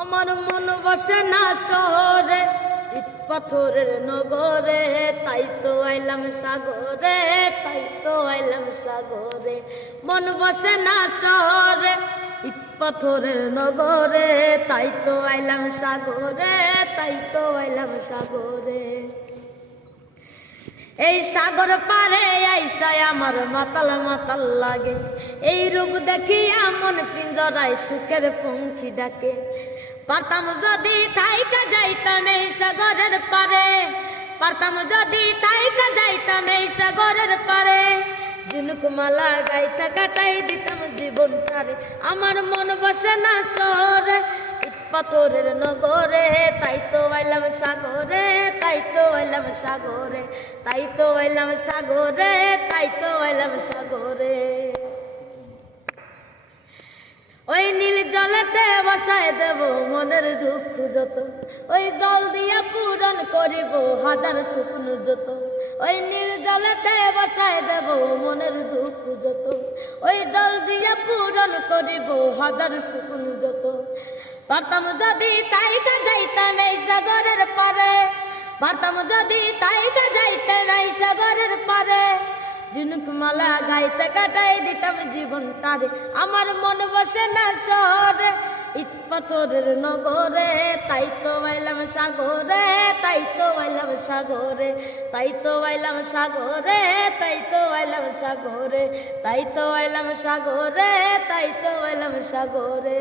আমার মন বসে না শহরে, ইট পাথরের নগরে, তাই তো আইলাম সাগরে, তাই তো আইলাম সাগরে। মন বসে না শহরে, ইট পাথরের নগরে, তাই তো আইলাম সাগরে, তাই তো আইলাম সাগরে। এই সাগর পারে আইসায় আমার মাতাল মাতাল লাগে, এই রূপ দেখিয়া মন পিঞ্জরায় সুখের পঙ্খী ডাকে। পারতাম যদি থাইকা যাইতাম এই সাগরের পারে, পারতাম যদি থাইকা যাইতাম এই সাগরের পারে, ঝিনুক মালা গাইতা কাটাই দিতাম জীবনটারে। আমার মন বসে না শহরে, ইট পাথরের নগরে, তাই তো আইলাম সাগরে, তাই তো আইলাম সাগরে, তাই তো আইলাম সাগরে, তাই তো আইলাম সাগরে। ওই নীল জলেতে বসায় দেব মনের দুঃখ যত, ওই জল দিয়া পূরণ করিব হাজার শুকনো যত। ওই নীল জলেতে বসায় দেব মনের দুঃখ যত, ওই জল দিয়া পূরণ করিব হাজার শুকনো যত। পারতাম যদি তাইকা যাইতাম এই সাগরের পারে, পারতাম যদি তাইকা যাইতাম এই সাগরের পারে, ঝিনুক মালা গাইতে কাটাই দিতাম জীবনটারে। আমার মন বসে না শহরে, ইট পাথরের নগরে, তাই তো আইলাম সাগরে, তাই তো আইলাম সাগরে, তাই তো আইলাম সাগরে, তাই তো আইলাম সাগরে, তাই তো আইলাম সাগরে, তাই তো আইলাম সাগরে।